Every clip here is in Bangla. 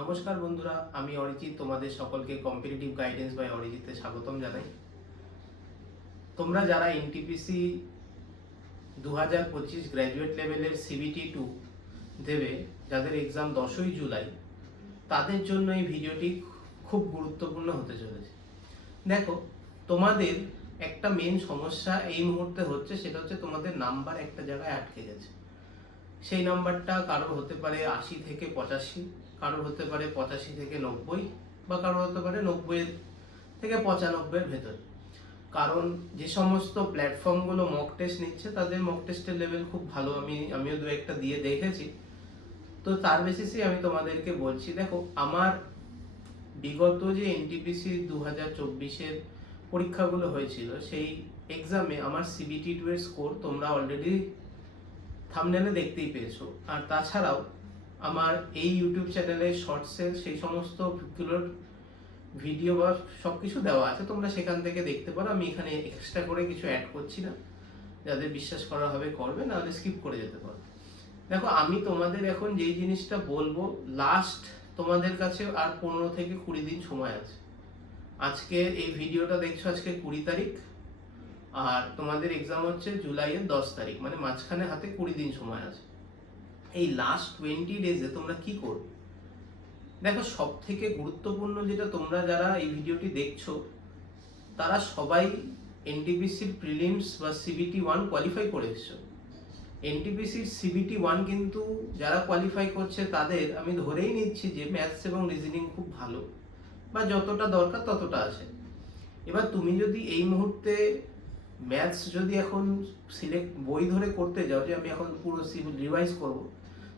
নমস্কার বন্ধুরা, আমি অরিজিৎ তোমাদের সকলকে কম্পিটিটিভ গাইডেন্স বাই অরিজিতে স্বাগতম জানাই। তোমরা যারা এনটিপিসি 2025 গ্র্যাজুয়েট লেভেলের CBT2 দেবে, যাদের এক্সাম 10ই জুলাই, তাদের জন্য এই ভিডিওটি খুব গুরুত্বপূর্ণ হতে চলেছে। দেখো, তোমাদের একটা মেন সমস্যা এই মুহূর্তে হচ্ছে, সেটা হচ্ছে তোমাদের নাম্বার একটা জায়গায় আটকে গেছে। সেই নাম্বারটা কারোর হতে পারে 80 থেকে 85, কারোর হতে পারে 85 থেকে 90, বা কারোর হতে পারে 90 থেকে 95 ভেতরে। কারণ যে সমস্ত প্ল্যাটফর্মগুলো মক টেস্ট নিচ্ছে, তাদের মক টেস্টের লেভেল খুব ভালো। আমিও দু একটা দিয়ে দেখেছি, তো তার বেসিসে আমি তোমাদেরকে বলছি। দেখো, আমার বিগত যে এনটিপিসি 2024-এর পরীক্ষাগুলো হয়েছিল, সেই এক্সামে আমার CBT2 এর স্কোর তোমরা অলরেডি থাম্বনেলে দেখতেই পেয়েছো। আর তাছাড়াও আমার এই ইউটিউব চ্যানেলে শর্টসের সেই সমস্ত ভিডিও বা সব কিছু দেওয়া আছে, তোমরা সেখান থেকে দেখতে পারো। আমি এখানে এক্সট্রা করে কিছু অ্যাড করছি না, যাদের বিশ্বাস করা হবে করবে, নাহলে স্কিপ করে যেতে পারো। দেখো, আমি তোমাদের এখন যেই জিনিসটা বলবো, লাস্ট তোমাদের কাছে আর 15 থেকে 20 দিন সময় আছে। আজকে এই ভিডিওটা দেখছো আজকে 20 তারিখ, আর তোমাদের এক্সাম হচ্ছে জুলাইয়ের 10 তারিখ, মানে মাঝখানে হাতে 20 দিন সময় আছে। এই লাস্ট 20 ডেজে তোমরা কি করবে? দেখো, সব থেকে গুরুত্বপূর্ণ যেটা, তোমরা যারা এই ভিডিওটি দেখছো তারা সবাই এনটিপিসির প্রিলিমস বা CBT1 কোয়ালিফাই করে এসছো। এনটিপিসির CBT1 কিন্তু যারা কোয়ালিফাই করছে, তাদের আমি ধরেই নিচ্ছি যে ম্যাথস এবং রিজনিং খুব ভালো, বা যতটা দরকার ততটা আছে। এবার তুমি যদি এই মুহূর্তে ম্যাথস যদি এখন সিলেক্ট বই ধরে করতে যাও, যে আমি এখন পুরো রিভাইজ করব,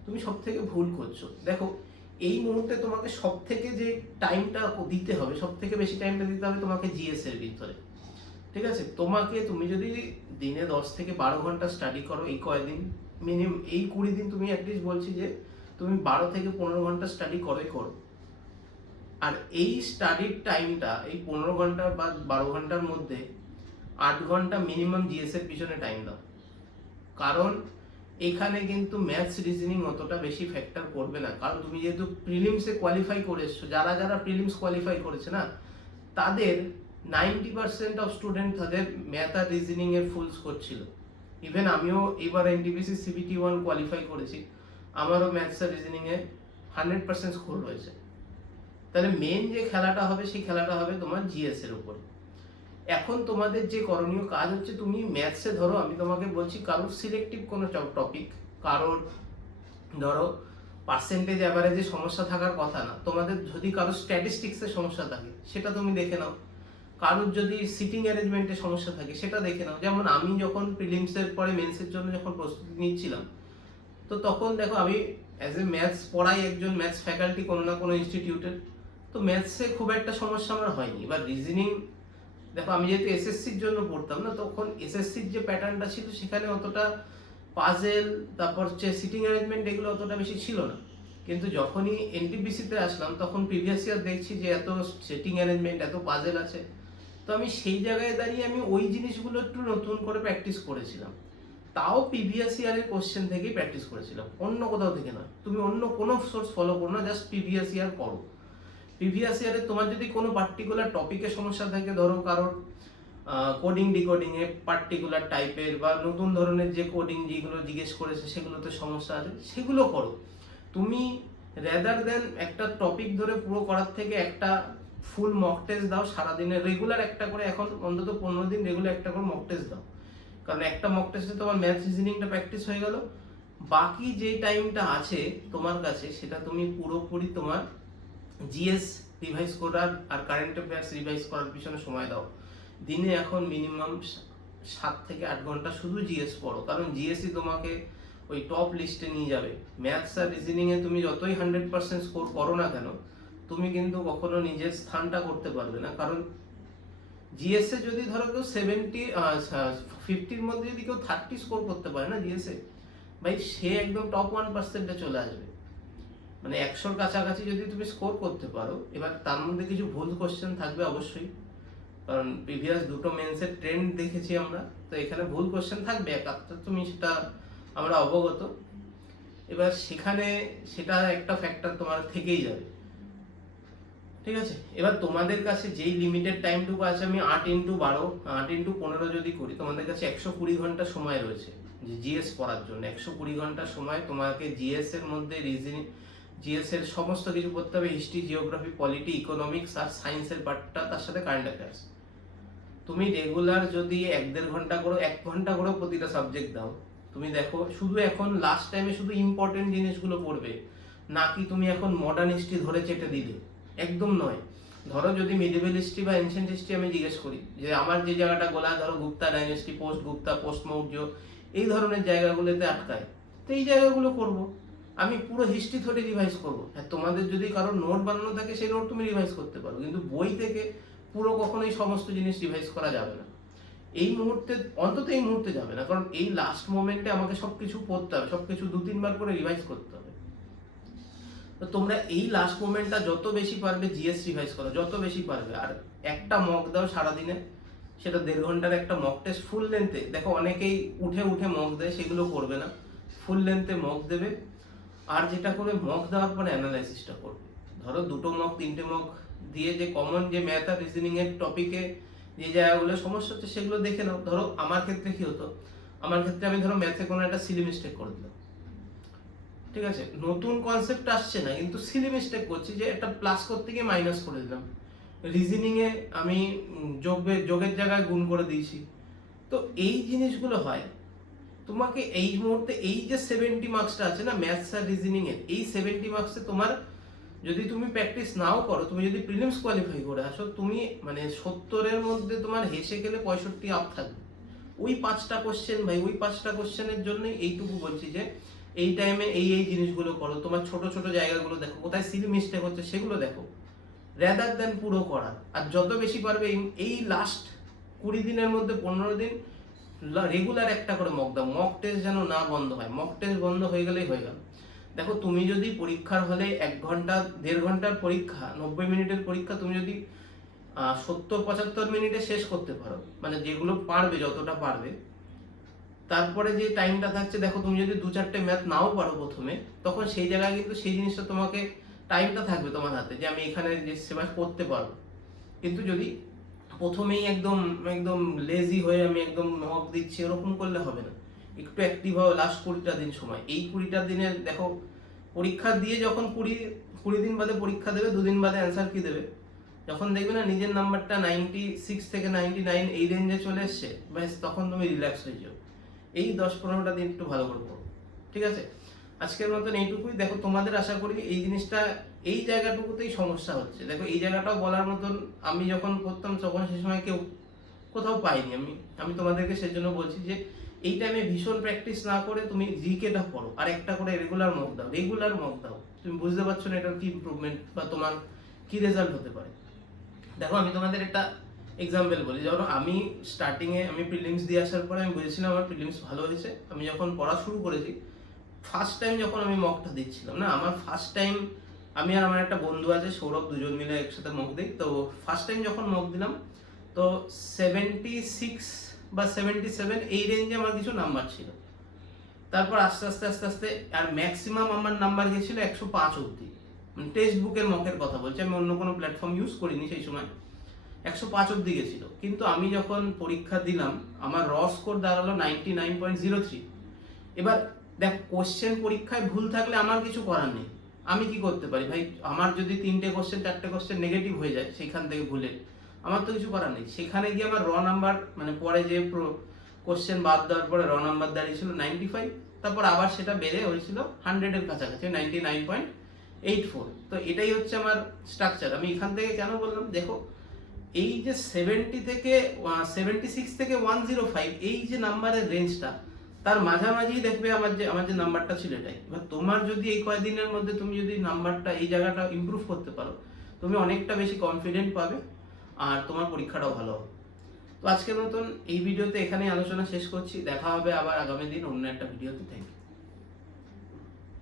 তুমি সব থেকে ভুল করছো। দেখো, এই মুহূর্তে তোমাকে সব থেকে যে টাইমটা দিতে হবে, সব থেকে বেশি টাইমটা দিতে হবে তোমাকে জিএস এর ভিতরে। ঠিক আছে, তুমি যদি দিনে 10 থেকে 12 ঘন্টা স্টাডি করো, এই কয়দিন মিনিমাম, এই 20 দিন তুমি অ্যাটলিস্ট বলছি যে তুমি 12 থেকে 15 ঘন্টা স্টাডি করো। আর এই স্টাডির টাইমটা, এই 15 ঘন্টা বা 12 ঘন্টার মধ্যে 8 ঘন্টা মিনিমাম জিএস এর পিছনে টাইম দাও। কারণ এখানে কিন্তু ম্যাথস রিজনিং অতটা বেশি ফ্যাক্টর করবে না। কারণ তুমি যেহেতু প্রিলিমসে কোয়ালিফাই করে এসছো, যারা যারা প্রিলিমস কোয়ালিফাই করেছে না, তাদের 90% অফ স্টুডেন্ট তাদের ম্যাথ আর রিজনিং এর ফুল স্কোর ছিল। ইভেন আমিও এবার এনটিপিসি CBT1 কোয়ালিফাই করেছি, আমারও ম্যাথস আর রিজনিং এ 100% স্কোর রয়েছে। তাহলে মেন যে খেলাটা হবে, সেই খেলাটা হবে তোমার জিএস এর উপরে। এখন তোমাদের যে করণীয় কাজ হচ্ছে, তুমি ম্যাথসে ধরো, আমি তোমাকে বলছি, কারোর সিলেক্টিভ কোনো টপিক, কারোর ধরো পার্সেন্টেজ অ্যাভারেজে সমস্যা থাকার কথা না, তোমাদের যদি কারোর স্ট্যাটিস্টিক্সের সমস্যা থাকে সেটা তুমি দেখে নাও। কারোর যদি সিটিং অ্যারেঞ্জমেন্টে সমস্যা থাকে সেটা দেখে নাও। যেমন আমি যখন প্রিলিমসের পরে মেন্সের জন্য যখন প্রস্তুতি নিচ্ছিলাম, তো তখন দেখো, আমি অ্যাজ এ ম্যাথস পড়াই, একজন ম্যাথস ফ্যাকাল্টি কোনো না কোনো ইনস্টিটিউটের, তো ম্যাথসে খুব একটা সমস্যা আমার হয়নি। এবার রিজনিং, দেখো, আমি যেহেতু এসএসসির জন্য পড়তাম না, তখন এসএসসির যে প্যাটার্নটা ছিল, সেখানে অতটা পাজেল, তারপর হচ্ছে সিটিং অ্যারেঞ্জমেন্ট, এগুলো অতটা বেশি ছিল না। কিন্তু যখনই এনটিপিসিতে আসলাম, তখন প্রিভিয়াস ইয়ার দেখছি যে এত সিটিং অ্যারেঞ্জমেন্ট, এত পাজেল আছে। তো আমি সেই জায়গায় দাঁড়িয়ে আমি ওই জিনিসগুলো একটু নতুন করে প্র্যাকটিস করেছিলাম। তাও প্রিভিয়াস ইয়ারের কোশ্চেন থেকেই প্র্যাকটিস করেছিলাম, অন্য কোথাও থেকে নয়। তুমি অন্য কোনো সোর্স ফলো করো না, জাস্ট প্রিভিয়াস ইয়ার করো। প্রিভিয়াস ইয়ারে তোমার যদি কোনো পার্টিকুলার টপিকে সমস্যা থাকে, ধরো কারোর কোডিং ডিকোডিং এ পার্টিকুলার টাইপের বা নতুন ধরনের যে কোডিং যেগুলো জিজ্ঞেস করেছে সেগুলোতে সমস্যা আছে, সেগুলো করো। তুমি রেদার দেন একটা টপিক ধরে পুরো করার থেকে একটা ফুল মক টেস্ট দাও সারাদিনে, রেগুলার একটা করে, এখন অন্তত 15 দিন রেগুলার একটা করে মক টেস্ট দাও। কারণ একটা মক টেস্টে তোমার ম্যাথ রিজনিংটা প্র্যাকটিস হয়ে গেল। বাকি যে টাইমটা আছে তোমার কাছে, সেটা তুমি পুরোপুরি তোমার জিএস রিভাইজ করার আর কারেন্ট অ্যাফেয়ার্স রিভাইজ করার পিছনে সময় দাও। দিনে এখন মিনিমাম 7 থেকে 8 ঘন্টা শুধু জিএস পড়ো, কারণ জিএসই তোমাকে ওই টপ লিস্টে নিয়ে যাবে। ম্যাথস আর রিজনিংয়ে তুমি যতই 100% স্কোর করো না কেন, তুমি কিন্তু কখনো নিজের স্থানটা করতে পারবে না। কারণ জিএসএ যদি ধরো কেউ 50-র মধ্যে যদি কেউ 30 স্কোর করতে পারে না জিএসএ, ভাই, সে একদম টপ 1%-এ চলে আসবে। মানে 100-র কাছাকাছি যদি তুমি স্কোর করতে পারো। এবার তার মধ্যে কিছু ভুল কোশ্চেন থাকবে অবশ্যই, কারণ প্রিভিয়াস দুটো মেন্সের ট্রেন্ড দেখেছি আমরা, তো এখানে ভুল কোশ্চেন থাকবে একটা, তুমি সেটা আমরা অবগত। এবার সেখানে সেটা একটা ফ্যাক্টর তোমার থেকেই যাবে। ঠিক আছে। এবার তোমাদের কাছে যেই লিমিটেড টাইমটুকু আছে, আমি 8x12 8x15 যদি করি, তোমাদের কাছে 120 ঘন্টা সময় রয়েছে জিএস পড়ার জন্য। 120 ঘন্টা সময় তোমাকে জিএস এর মধ্যে রিজনিং, জিএস এর সমস্ত কিছু পড়তে হবে, হিস্ট্রি, জিওগ্রাফি, পলিটি, ইকোনমিক্স আর সায়েন্সের পার্টটা, তার সাথে কারেন্ট অ্যাফেয়ার্স। তুমি রেগুলার যদি 1-1.5 ঘন্টা করে, 1 ঘন্টা করে প্রতিটা সাবজেক্ট দাও, তুমি দেখো শুধু এখন লাস্ট টাইমে শুধু ইম্পর্টেন্ট জিনিসগুলো পড়বে, নাকি তুমি এখন মডার্ন হিস্ট্রি ধরে চেটে দিলে, একদম নয়। ধরো যদি মিডিভেল হিস্ট্রি বা এনশিয়েন্ট হিস্ট্রি আমি জিজ্ঞেস করি, যে আমার যে জায়গাটা গোলা, ধরো Gupta dynasty, post Gupta, post Maurya, এই ধরনের জায়গাগুলোতে আটকায়, তো এই জায়গাগুলো করব। আমি পুরো হিস্ট্রি থরে রিভাইজ করবো। হ্যাঁ, তোমাদের যদি কারোর নোট বানানো থাকে সেই নোট তুমি রিভাইজ করতে পারো, কিন্তু বই থেকে পুরো কখনোই সমস্ত জিনিস রিভাইজ করা যাবে না। এই মুহূর্তে, অন্তত এই মুহূর্তে যাবে না, কারণ এই লাস্ট মোমেন্টে আমাকে সবকিছু পড়তে হবে, সবকিছু 2-3 বার করে রিভাইজ করতে হবে। তো তোমরা এই লাস্ট মোমেন্টটা যত বেশি পারবে জিএস রিভাইজ করো, যত বেশি পারবে। আর একটা মক দাও সারাদিনে, সেটা 1.5 ঘন্টার একটা মক টেস্ট ফুল লেন্থে। দেখো অনেকেই উঠে উঠে মক দেয়, সেগুলো করবে না, ফুল লেন্থে মক দেবে। আর যেটা করে, মক দেওয়ার পরে অ্যানালাইসিসটা করবে। ধরো 2টো মক 3টে মক দিয়ে যে কমন যে ম্যাথ আর রিজনিং এর টপিকে যে জায়গাগুলো সমস্যা হচ্ছে সেগুলো দেখে নাও। ধরো আমার ক্ষেত্রে কি হতো, আমার ক্ষেত্রে আমি ধরো ম্যাথে কোনো একটা সিলি মিস্টেক করে দিলাম, ঠিক আছে, নতুন কনসেপ্ট আসছে না, কিন্তু সিলি মিস্টেক করছি, যে একটা প্লাস করতে গিয়ে মাইনাস করে দিলাম। রিজনিং এ আমি যোগের জায়গায় গুণ করে দিয়েছি। তো এই জিনিসগুলো হয়। তোমাকে এই মুহূর্তে এই যে 70 মার্কসটা আছে না ম্যাথস আর রিজনিং এর, এই 70 মার্কসে তোমার যদি তুমি প্র্যাকটিস নাও করো, তুমি যদি প্রিলিমস কোয়ালিফাই করে আসো, তুমি মানে 70-এর মধ্যে তোমার হেসে গেলে 65 আপ থাকবে। ওই 5টা কোশ্চেন ভাই, ওই 5টা কোশ্চেনের জন্যই এইটুকু বলছি যে এই টাইমে এই এই জিনিসগুলো করো। তোমার ছোট ছোট জায়গাগুলো দেখো, কোথায় সিলি মিস্টেক হচ্ছে সেগুলো দেখো, রেদার দেন পুরো করা। আর যত বেশি পারবে এই লাস্ট 20 দিনের মধ্যে 15 দিন রেগুলার একটা করে মক দাও। মক টেস্ট যেন না বন্ধ হয়, মক টেস্ট বন্ধ হয়ে গেলেই হয়ে গেল। দেখো তুমি যদি পরীক্ষার হলে 1 ঘন্টা 1.5 ঘন্টার পরীক্ষা, 90 মিনিটের পরীক্ষা, তুমি যদি 70-75 মিনিটে শেষ করতে পারো, মানে যেগুলো পারবে যতটা পারবে, তারপরে যে টাইমটা থাকছে, দেখো তুমি যদি 2-4টে ম্যাথ নাও পারো প্রথমে, তখন সেই জায়গায় কিন্তু সেই জিনিসটা তোমাকে টাইমটা থাকবে তোমার হাতে, যে আমি এখানে যে সেভাবে করতে পারবো। কিন্তু যদি প্রথমেই একদম একদম লেজি হয়ে আমি একদম মক দিচ্ছি, এরকম করলে হবে না। একটু অ্যাক্টিভ হও লাস্ট 20টা দিন সময়। এই 20টা দিনের দেখো, পরীক্ষা দিয়ে যখন 20 দিন বাদে পরীক্ষা দেবে, 2 দিন বাদে অ্যান্সার কি দেবে, যখন দেখবে না নিজের নাম্বারটা 96 থেকে 99 এই রেঞ্জে চলে এসছে, ব্যাস তখন তুমি রিল্যাক্স হয়ে যাও। এই 10-15টা দিন একটু ভালো করে পড়ো, ঠিক আছে। আজকের মতন এইটুকুই। দেখো তোমাদের আশা করি এই জিনিসটা, এই জায়গাটুকুতেই সমস্যা হচ্ছে। দেখো এই জায়গাটাও বলার মতন, আমি যখন পড়তাম তখন সে সময় কেউ কোথাও পাইনি। আমি তোমাদেরকে সেজন্য বলছি যে এই টাইমে ভীষণ প্র্যাকটিস না করে তুমি জিকেটা পড়ো, আর একটা করে রেগুলার মক দাও, রেগুলার মক দাও। তুমি বুঝতে পারছো না এটার কি ইমপ্রুভমেন্ট বা তোমার কি রেজাল্ট হতে পারে। দেখো আমি তোমাদের একটা এক্সাম্পল বলি। যখন আমি স্টার্টিংয়ে আমি প্রিলিমস দিয়ে আসার পরে আমি বুঝেছিলাম আমার প্রিলিমস ভালো হয়েছে। আমি যখন পড়া শুরু করেছি, ফার্স্ট টাইম যখন আমি মকটা দিচ্ছিলাম না, আমার ফার্স্ট টাইম, আমি আর আমার একটা বন্ধু আছে সৌরভ, দুজন মিলে একসাথে মক দিই। তো ফার্স্ট টাইম যখন মক দিলাম, তো 76 বা 77 এই রেঞ্জে আমার কিছু নাম্বার ছিল। তারপর আস্তে আস্তে আস্তে আস্তে আর ম্যাক্সিমাম আমার নাম্বার গেছিল 105 অবধি। মানে টেক্সট বুকের মকের কথা বলছি, আমি অন্য কোনো প্ল্যাটফর্ম ইউজ করিনি সেই সময়। 105 অবধি গেছিল। কিন্তু আমি যখন পরীক্ষা দিলাম, আমার র স্কোর দাঁড়ালো 99.03। এবার দেখ, কোশ্চেন পরীক্ষায় ভুল থাকলে আমার কিছু করার নেই। আমি কি করতে পারি ভাই, আমার যদি 3টে কোশ্চেন 4টে কোশ্চেন নেগেটিভ হয়ে যায় সেইখান থেকে ভুলে, আমার তো কিছু করার নেই। সেখানে গিয়ে আমার র নাম্বার, মানে পরে যে কোশ্চেন বাদ দেওয়ার পরে র নাম্বার দাঁড়িয়েছিল 95, তারপর আবার সেটা বেড়ে হয়েছিল 100-এর কাছাকাছি, 99.84। তো এটাই হচ্ছে আমার স্ট্রাকচার। আমি এখান থেকে কেন বললাম, দেখো এই যে 76 থেকে 105 এই যে নাম্বারের রেঞ্জটা, তার মাঝামাঝি দেখবে আমার যে নাম্বারটা ছিল এটাই। এবার তোমার যদি এই কয়েকদিনের মধ্যে তুমি যদি নাম্বারটা, এই জায়গাটা ইমপ্রুভ করতে পারো, তুমি অনেকটা বেশি কনফিডেন্ট পাবে আর তোমার পরীক্ষাটাও ভালো হবে। তো আজকের মতন এই ভিডিওতে এখানেই আলোচনা শেষ করছি। দেখা হবে আবার আগামী দিন অন্য একটা ভিডিওতে। Thank you.